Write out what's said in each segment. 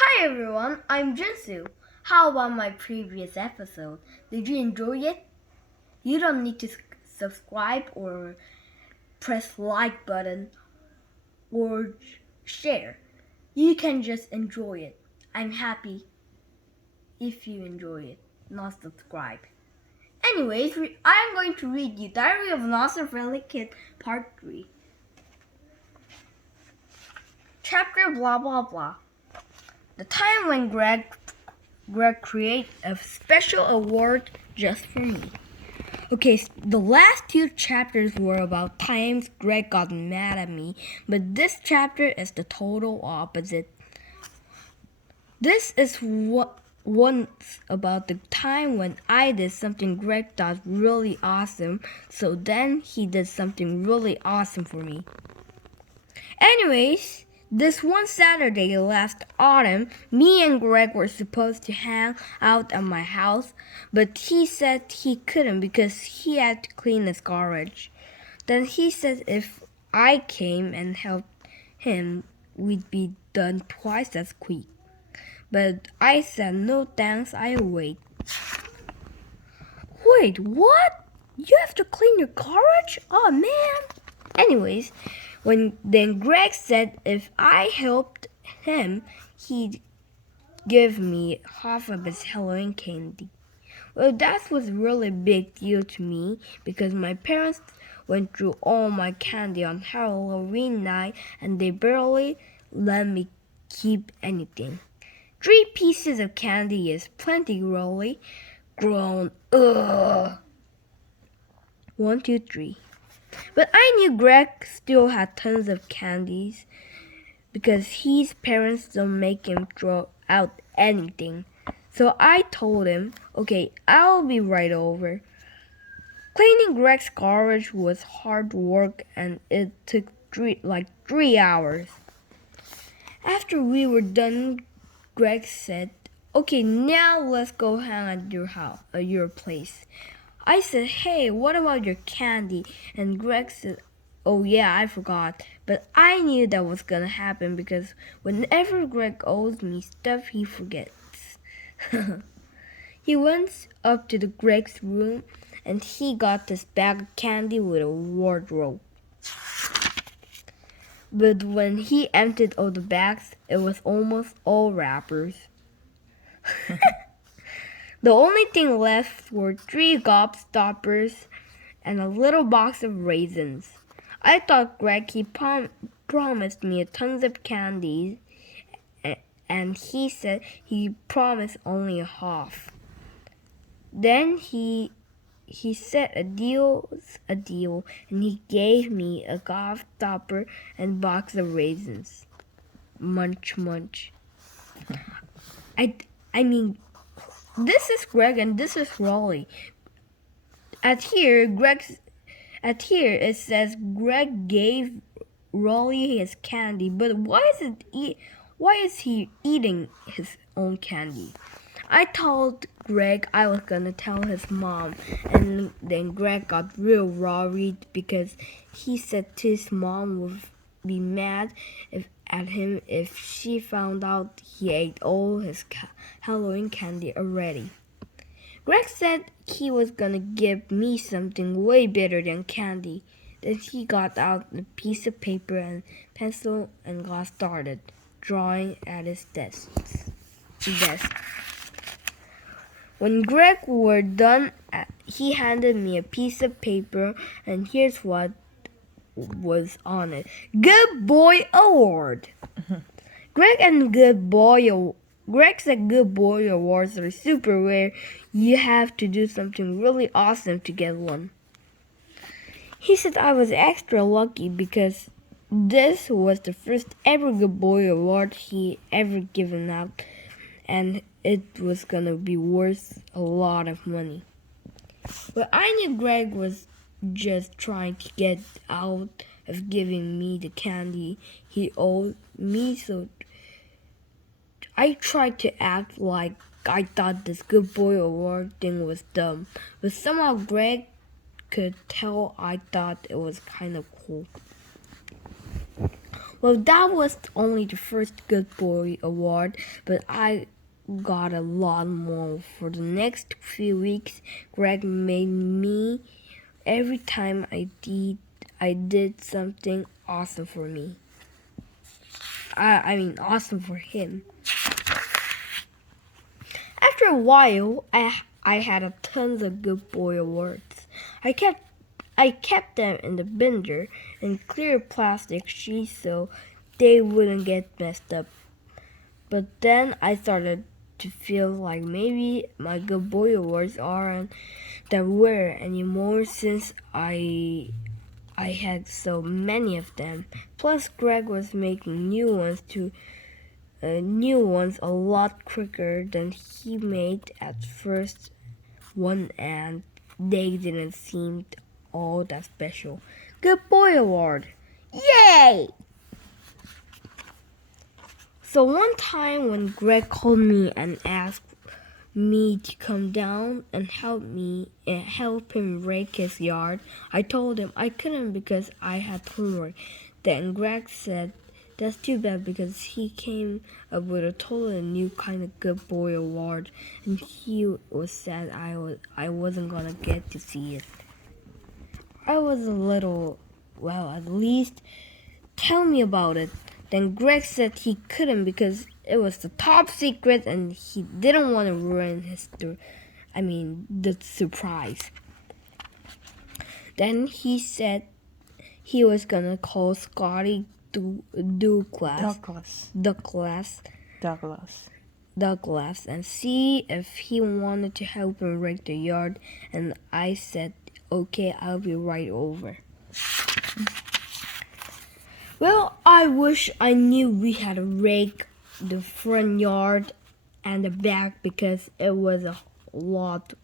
Hi everyone, I'm Jinsu. How about my previous episode? Did you enjoy it? You don't need to subscribe or press like button or share. You can just enjoy it. I'm happy if you enjoy it, not subscribe. Anyways, I'm going to read you Diary of Nasser Friendly Kid Part 3. Chapter blah blah blah. The time when Greg created a special award just for me. Okay, the last two chapters were about times Greg got mad at me, but this chapter is the total opposite. This is what once about the time when I did something Greg thought really awesome, so then he did something really awesome for me. Anyways, this one Saturday last autumn, me and Greg were supposed to hang out at my house, but he said he couldn't because he had to clean his garage. Then he said if I came and helped him, we'd be done twice as quick. But I said no thanks, I'll wait. Wait, what? You have to clean your garage? Oh man! Anyways, then Greg said if I helped him, he'd give me half of his Halloween candy. Well, that was really big deal to me because my parents went through all my candy on Halloween night and they barely let me keep anything. 3 pieces of candy is plenty, really. Grown. Ugh. 1, 2, 3. But I knew Greg still had tons of candies because his parents don't make him throw out anything. So I told him, okay, I'll be right over. Cleaning Greg's garage was hard work and it took 3 hours. After we were done, Greg said, okay, now let's go hang at your place. I said, hey, what about your candy? And Greg said, oh yeah, I forgot. But I knew that was gonna happen because whenever Greg owes me stuff, he forgets. He went up to the Greg's room and he got this bag of candy with a wardrobe. But when he emptied all the bags, it was almost all wrappers. The only thing left were 3 gobstoppers and a little box of raisins. I thought Greg promised me tons of candies, and he said he promised only a half. Then he said a deal's a deal, and he gave me a gobstopper and box of raisins. Munch, munch. I mean, this is Greg and this is Rolly. At here it says Greg gave Rolly his candy, but why is he eating his own candy? I told Greg I was gonna tell his mom, and then Greg got real worried because he said his mom would be mad at him if she found out he ate all his Halloween candy already. Greg said he was gonna give me something way better than candy. Then he got out a piece of paper and pencil and got started drawing at his desk. When Greg were done, he handed me a piece of paper and here's what was on it. Good Boy Award. Greg said Good Boy Awards are super rare. You have to do something really awesome to get one. He said I was extra lucky because this was the first ever Good Boy Award he ever given out, and it was gonna be worth a lot of money. But I knew Greg was just trying to get out of giving me the candy he owed me, so I tried to act like I thought this Good Boy Award thing was dumb, but somehow Greg could tell I thought it was kind of cool. Well, that was only the first Good Boy award, but I got a lot more. For the next few weeks, Greg made me every time I did something awesome for me. I mean awesome for him. After a while, I had a tons of Good Boy awards. I kept them in the binder in clear plastic sheets so they wouldn't get messed up. But then I started to feel like maybe my Good Boy awards aren't that rare anymore since I had so many of them. Plus, Greg was making new ones a lot quicker than he made at first one, and they didn't seem all that special. Good Boy Award! Yay! So one time when Greg called me and asked me to come down and help him rake his yard, I told him I couldn't because I had homework. Then Greg said that's too bad because he came up with a totally new kind of Good Boy Award, and he was sad I wasn't gonna get to see it. I was a little, well, at least tell me about it. Then Greg said he couldn't because it was the top secret and he didn't want to ruin the surprise. Then he said he was gonna call Scotty Douglas and see if he wanted to help him rake the yard, and I said, okay, I'll be right over. Well, I wish I knew we had to rake the front yard and the back because it was a lot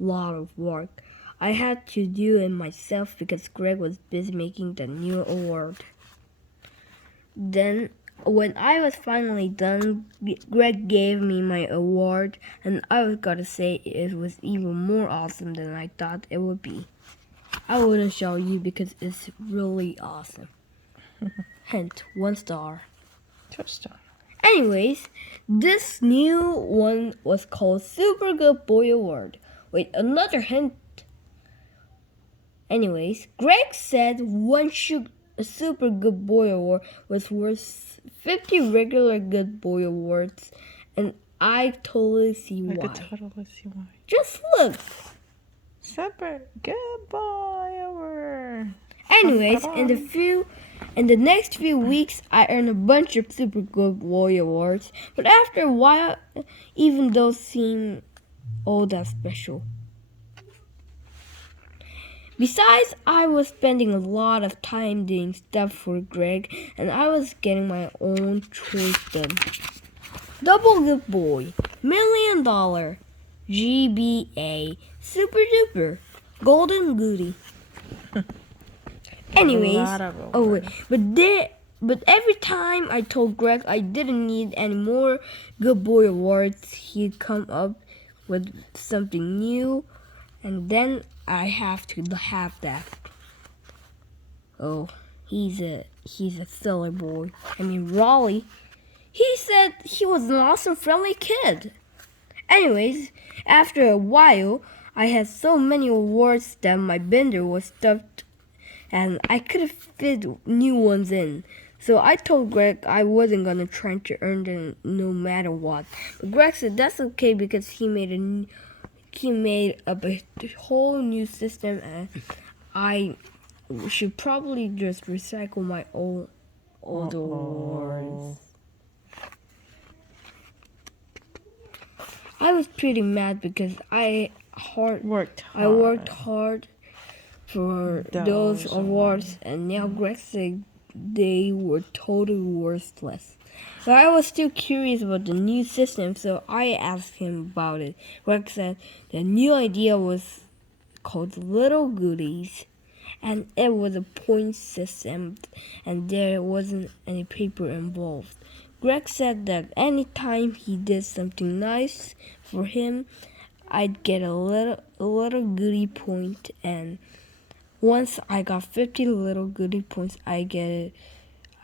of work. I had to do it myself because Greg was busy making the new award. Then, when I was finally done, Greg gave me my award, and I gotta say it was even more awesome than I thought it would be. I wouldn't show you because it's really awesome. Hint, 1 star. 2 star. Anyways, this new one was called Super Good Boy Award. Wait, another hint. Anyways, Greg said a Super Good Boy Award was worth 50 regular Good Boy Awards, and I totally see why. I could totally see why. Just look. Super Good Boy Award. Anyways, in the next few weeks, I earned a bunch of Super Good Boy Awards, but after a while, even those seem all that special. Besides, I was spending a lot of time doing stuff for Greg, and I was getting my own chores done. Double Good Boy, $1 million, GBA, Super Duper, Golden Goody. Anyways, but every time I told Greg I didn't need any more Good Boy Awards, he'd come up with something new, and then I have to have that. Oh, he's a silly boy. I mean, Raleigh. He said he was an awesome, friendly kid. Anyways, after a while, I had so many awards that my binder was stuffed and I couldn't fit new ones in. So I told Greg I wasn't gonna try to earn them no matter what. But Greg said that's okay because he made up a whole new system, and I should probably just recycle my old awards. I was pretty mad because I worked hard for those awards, and now Greg said they were totally worthless. But I was still curious about the new system, so I asked him about it. Greg said the new idea was called Little Goodies, and it was a point system, and there wasn't any paper involved. Greg said that anytime he did something nice for him, I'd get a little goodie point, and once I got 50 little goodie points, I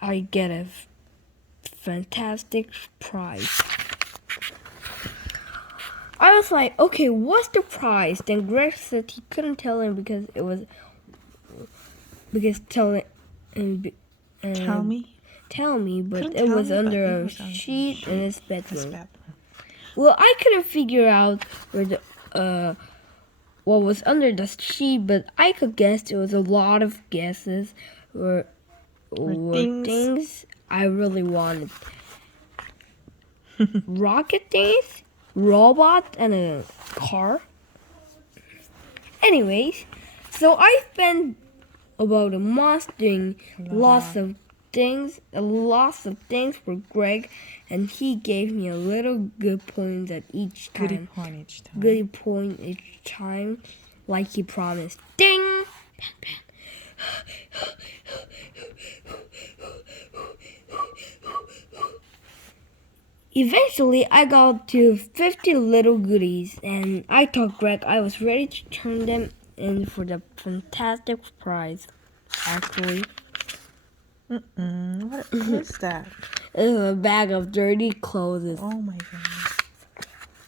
I get a fantastic prize. I was like, okay, what's the prize? Then Greg said he couldn't tell him because Tell me. tell me, but Couldn't it tell was me, but under it a was under a sheet in his His bedroom. bedroom. Well, I couldn't figure out where the what was under the sheet, but I could guess it was a lot of guesses were things I really wanted. Rocket things, robot, and a car. Anyways, so I spent about a month doing lots of things for Greg, and he gave me a little good point at each time. Goody point each time. Goody point each time, like he promised. Ding! Pan, pan. Eventually, I got to 50 little goodies, and I told Greg I was ready to turn them in for the fantastic prize. Actually, What is that? it's a bag of dirty clothes. Oh my goodness.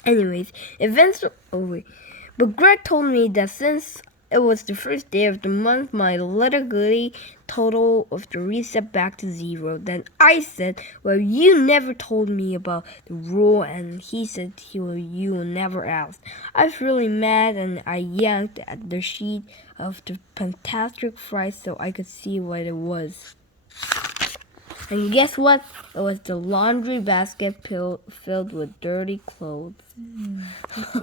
Anyways, eventually, but Greg told me that since it was the first day of the month, my little goodie total of the reset back to 0. Then I said, well, you never told me about the rule, and he said you will never ask. I was really mad, and I yanked at the sheet of the fantastic prize so I could see what it was. And guess what? It was the laundry basket filled with dirty clothes.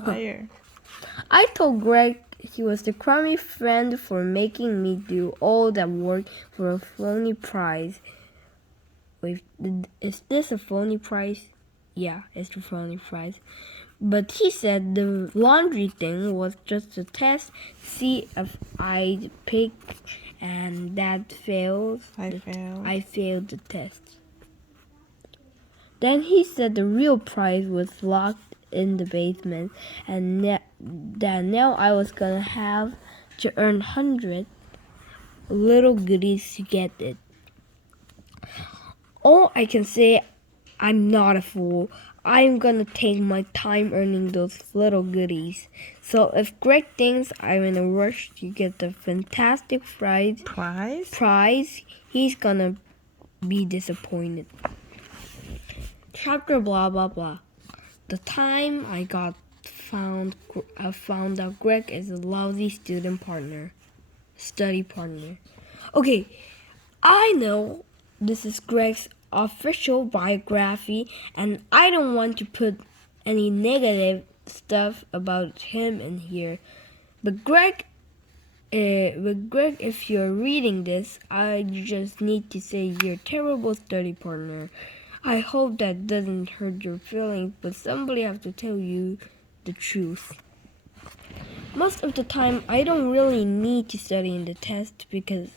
Liar. I told Greg he was the crummy friend for making me do all that work for a phony prize. Wait, is this a phony prize? Yeah, it's the phony prize. But he said the laundry thing was just a test to see if I'd pick, and that failed. I failed. I failed the test. Then he said the real prize was locked in the basement, and that now I was gonna have to earn 100 little goodies to get it. All I can say, I'm not a fool. I'm gonna take my time earning those little goodies. So if Greg thinks I'm in a rush to get the fantastic prize, he's gonna be disappointed. Chapter blah blah blah. The time I found out Greg is a lousy study partner. Okay, I know this is Greg's official biography, and I don't want to put any negative stuff about him in here. But Greg, if you're reading this, I just need to say you're a terrible study partner. I hope that doesn't hurt your feelings, but somebody has to tell you the truth. Most of the time, I don't really need to study in the test because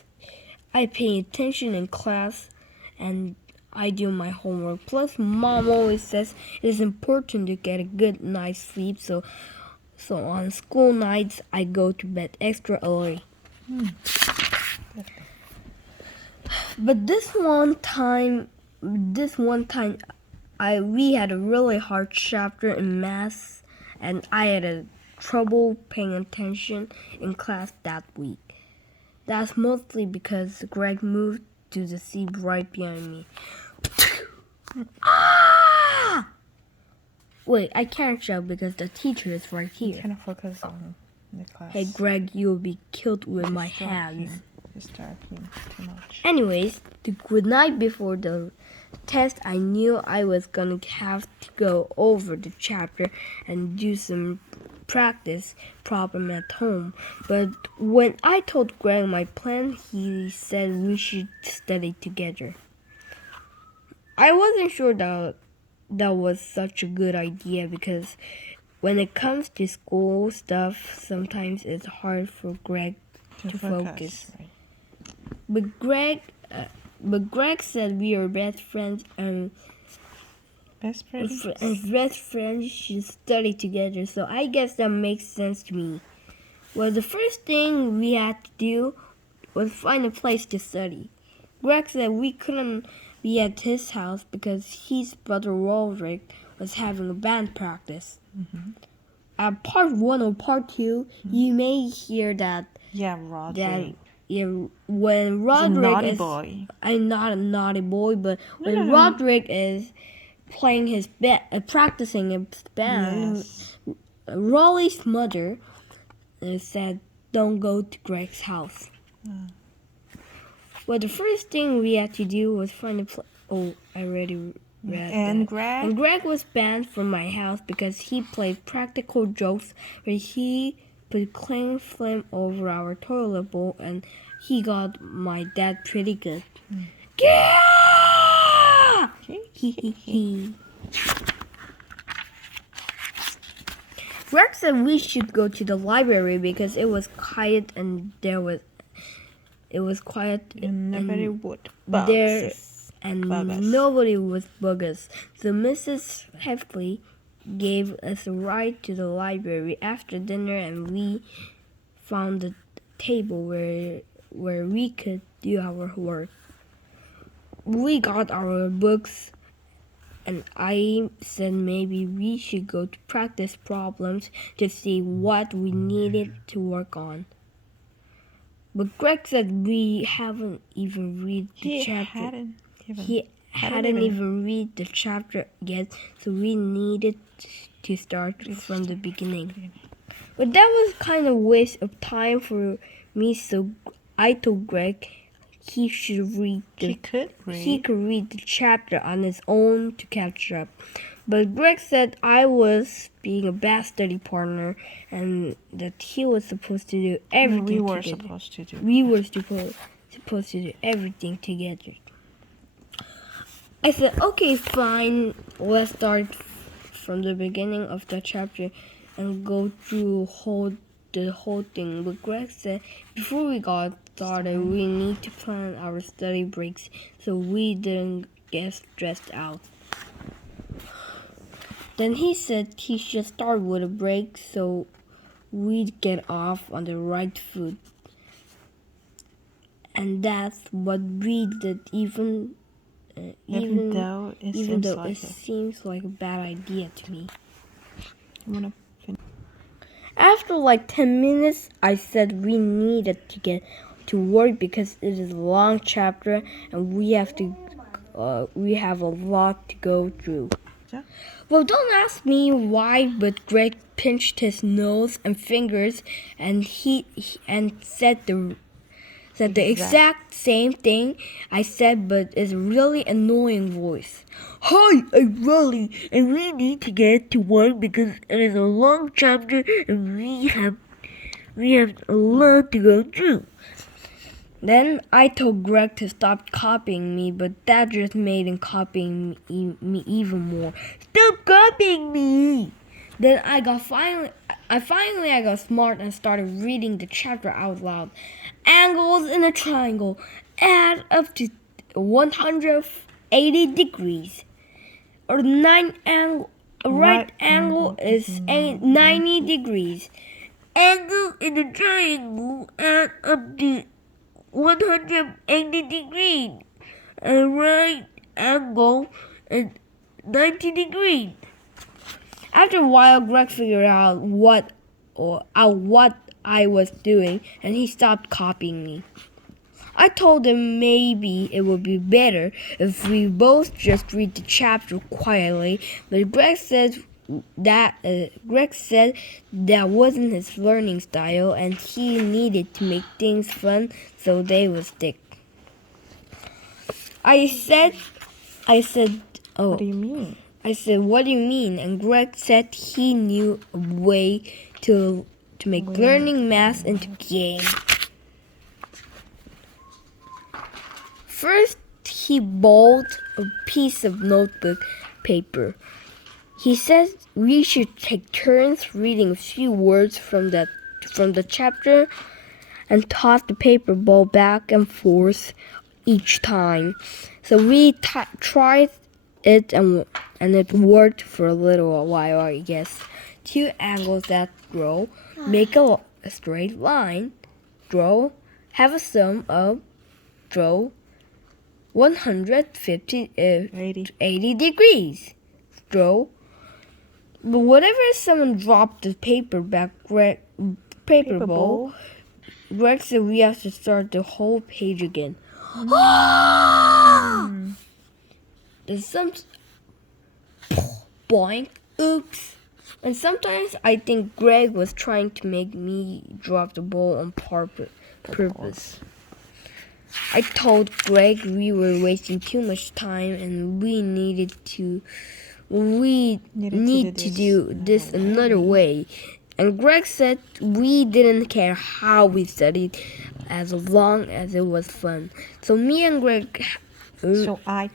I pay attention in class and I do my homework. Plus, Mom always says it is important to get a good night's sleep, so on school nights, I go to bed extra early. But this one time, we had a really hard chapter in math, and I had trouble paying attention in class that week. That's mostly because Greg moved to the seat right behind me. Ah! Wait, I can't shout because the teacher is right here. Kind of focus on the class. Hey, Greg, you'll be killed with my hands. Distracting too much. Anyways, the night before the test, I knew I was gonna have to go over the chapter and do some practice problem at home. But when I told Greg my plan, he said we should study together. I wasn't sure that was such a good idea because when it comes to school stuff, sometimes it's hard for Greg to focus. Right. But Greg said we are best friends and Best friends. best friends should study together. So I guess that makes sense to me. Well, the first thing we had to do was find a place to study. Greg said we couldn't be at his house because his brother Roderick was having a band practice. At part 1 or part 2, you may hear that Yeah, Roderick. that yeah, when He's a Roderick naughty is boy. I'm not a naughty boy, but when no. Roderick is playing his practicing his band, Yes. Raleigh's mother said, "Don't go to Greg's house." Well, the first thing we had to do was find a place. Oh, I already read And that. Greg? And Greg was banned from my house because he played practical jokes where he put cling film over our toilet bowl, and he got my dad pretty good. Yeah! Greg said we should go to the library because it was quiet and it was quiet And nobody would bug there us. and Bug us. nobody would bug us. So Mrs. Heffley gave us a ride to the library after dinner, and we found a table where we could do our work. We got our books, and I said maybe we should go to practice problems to see what we needed to work on. But Greg said we haven't even read the He chapter. hadn't even. He hadn't even read the chapter yet, so we needed to start from the beginning. But that was kind of waste of time for me, so I told Greg he should read He could read. he could read the chapter on his own to catch up. But Greg said I was being a bad study partner and that he was supposed to do everything we were together. supposed to do. We were supposed to do everything together. I said, okay, fine. Let's start from the beginning of the chapter and go through the whole thing. But Greg said, before we got started, we need to plan our study breaks so we didn't get stressed out. Then he said he should start with a break so we'd get off on the right foot. And that's what we did, even though it seems like a bad idea to me. I'm gonna finish. After like 10 minutes, I said we needed to get to work because it is a long chapter and we have a lot to go through. Yeah. Well, don't ask me why, but Greg pinched his nose and fingers, and he said the exact same thing I said, but in a really annoying voice. Hi, I'm Raleigh, and we need to get to work because it is a long chapter and we have a lot to go through. Then I told Greg to stop copying me, but that just made him copying me even more. Stop copying me! Then I got smart and started reading the chapter out loud. Angles in a triangle add up to 180 degrees. Or right angle is 90 degrees. Angle in a triangle add up to 180 degrees. A right angle is 90 degrees. After a while, Greg figured out what I was doing, and he stopped copying me. I told him maybe it would be better if we both just read the chapter quietly, but Greg said that wasn't his learning style, and he needed to make things fun so they would stick. I said, oh. What do you mean? I said, what do you mean? And Greg said he knew a way to make learning math into a game. First, he balled a piece of notebook paper. He said we should take turns reading a few words from the chapter and toss the paper ball back and forth each time. So we tried it and it worked for a little while, I guess. Two angles that draw make a straight line. Draw have a sum of draw 150 80. 80 degrees. Throw. But whatever someone dropped the paper Paper bowl. Greg said we have to start the whole page again. There's some boink, oops. And sometimes I think Greg was trying to make me drop the bowl on purpose. I told Greg we were wasting too much time and we need to do this another way. And Greg said we didn't care how we studied as long as it was fun. So me and Greg So I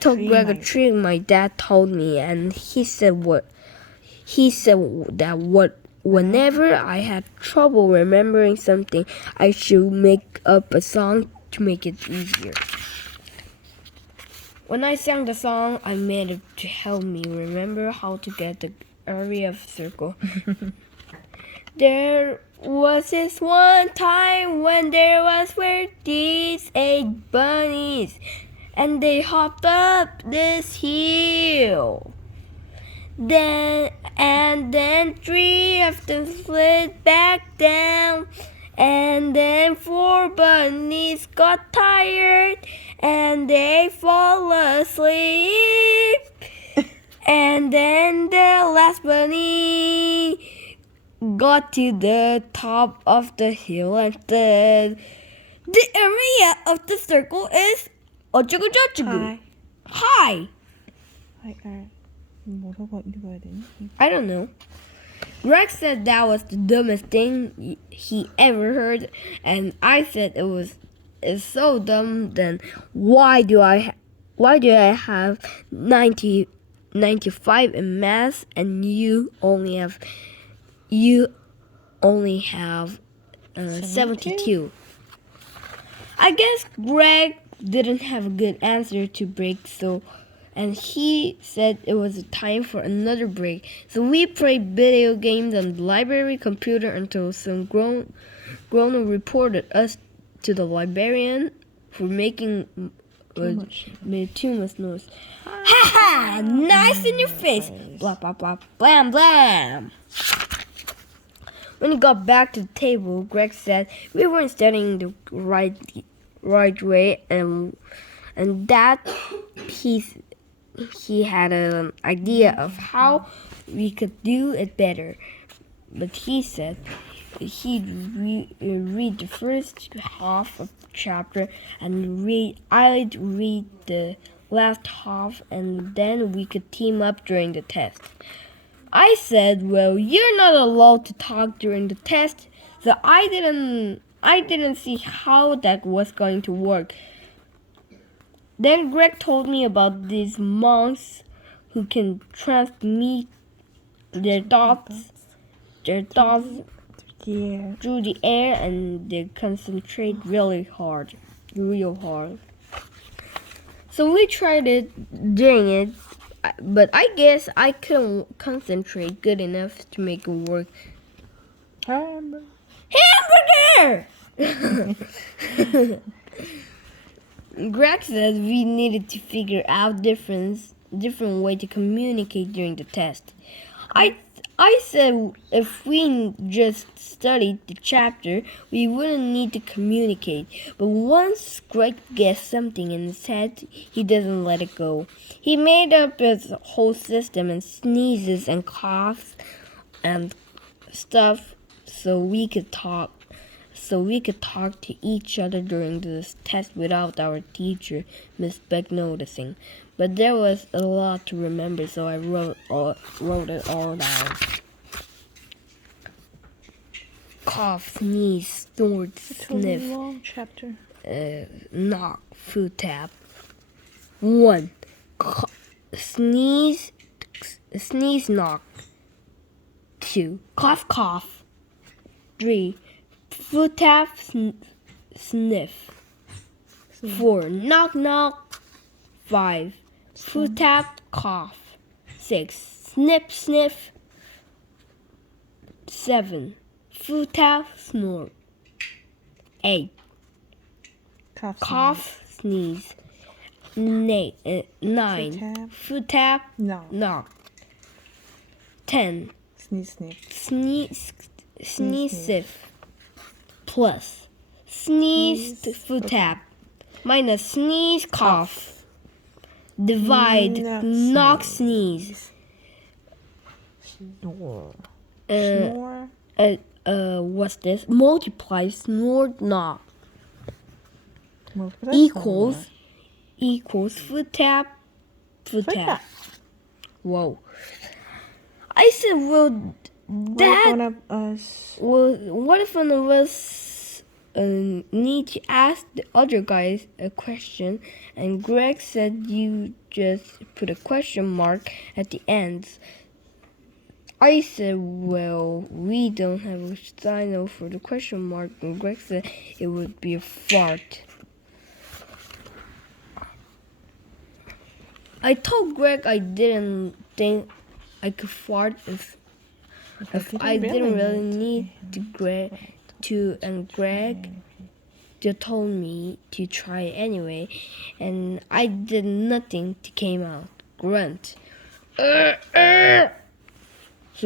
told Greg a trick my dad told me, and he said whenever I had trouble remembering something, I should make up a song to make it easier. When I sang the song, I made it to help me remember how to get the area of circle. There was this one time when were these 8 bunnies, and they hopped up this hill. Then 3 of them slid back down, and then 4 bunnies got tired and they fall asleep. And then the last bunny got to the top of the hill and said, "The area of the circle is 어쩌고저쩌고." Hi. 뭐라고 읽어야 되니? I don't know. Greg said that was the dumbest thing he ever heard, and I said it's so dumb. Then why do I have 95 in math and you only have 72? I guess Greg didn't have a good answer to break, and he said it was time for another break. So we played video games on the library computer until some grown reported us to the librarian for making too much noise. Ha ha! Nice in your face! Blah blah blah blam blam. When he got back to the table, Greg said we weren't studying the right way, and that he had an idea of how we could do it better. But he said he'd read the first half of the chapter and I'd read the last half, and then we could team up during the test. I said, well, you're not allowed to talk during the test, so I didn't see how that was going to work. Then Greg told me about these monks who can transmit their thoughts through the air, and they concentrate real hard. So we tried doing it, but I guess I couldn't concentrate good enough to make it work. Hamburger! Greg said we needed to figure out different way to communicate during the test. I said if we just studied the chapter, we wouldn't need to communicate. But once Greg gets something in his head, he doesn't let it go. He made up his whole system and sneezes and coughs and stuff so we could talk to each other during this test without our teacher, Miss Beck, noticing. But there was a lot to remember, so I wrote it all down. Cough, sneeze, snort, sniff. It's a long chapter. Knock, foot tap. 1. Sneeze, knock. 2. Cough. 3. Foot tap, sniff. 4. Knock. 5. Foot tap, cough. 6. Sniff. 7. Foot tap, snort. 8. Cough, sneeze. 9. Foot tap. No. Knock. 10. Sneeze, Sneeze. Sneeze. Sniff. Plus. Sneezed. Foot tap. Minus sneeze. Cough. Divide. Knock. Sneeze. Snore. Uh, Snore. What's this? Multiply. Snore. Knock. Multiply, Equals. snore. Equals. Foot tap. Foot Foot tap. tap. Whoa. I said, well, What if one of us? well, what if one of us need to ask the other guys a question, and Greg said you just put a question mark at the end. I said, well, we don't have a sign off for the question mark, and Greg said it would be a fart. I told Greg I didn't think I could fart if I didn't really need to and Greg just told me to try anyway, and I did nothing to came out. Grunt. So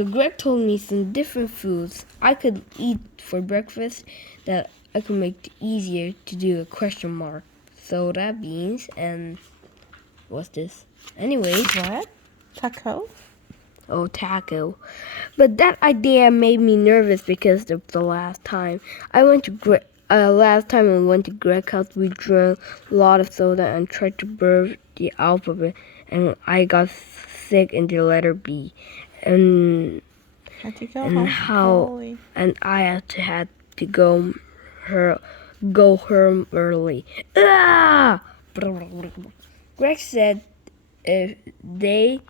Greg told me some different foods I could eat for breakfast that I could make it easier to do a question mark. Soda, beans, and what's this? Anyways. What? Taco? Oh, taco. But that idea made me nervous because of the last time I went to last time I went to Greg's house, we drank a lot of soda and tried to burp the alphabet, and I got sick in the letter B. And Had to go and home how early. and I had to go home early. Ah! Greg said Greg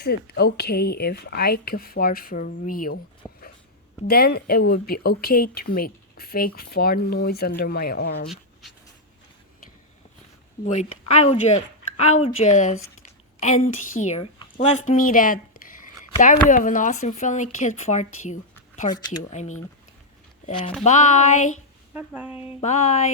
said okay if I could fart for real. Then it would be okay to make fake fart noise under my arm. Wait, I'll just end here. Let's meet at Diary of an Awesome Friendly Kid Part 2. I mean. Bye. Bye-bye. Bye.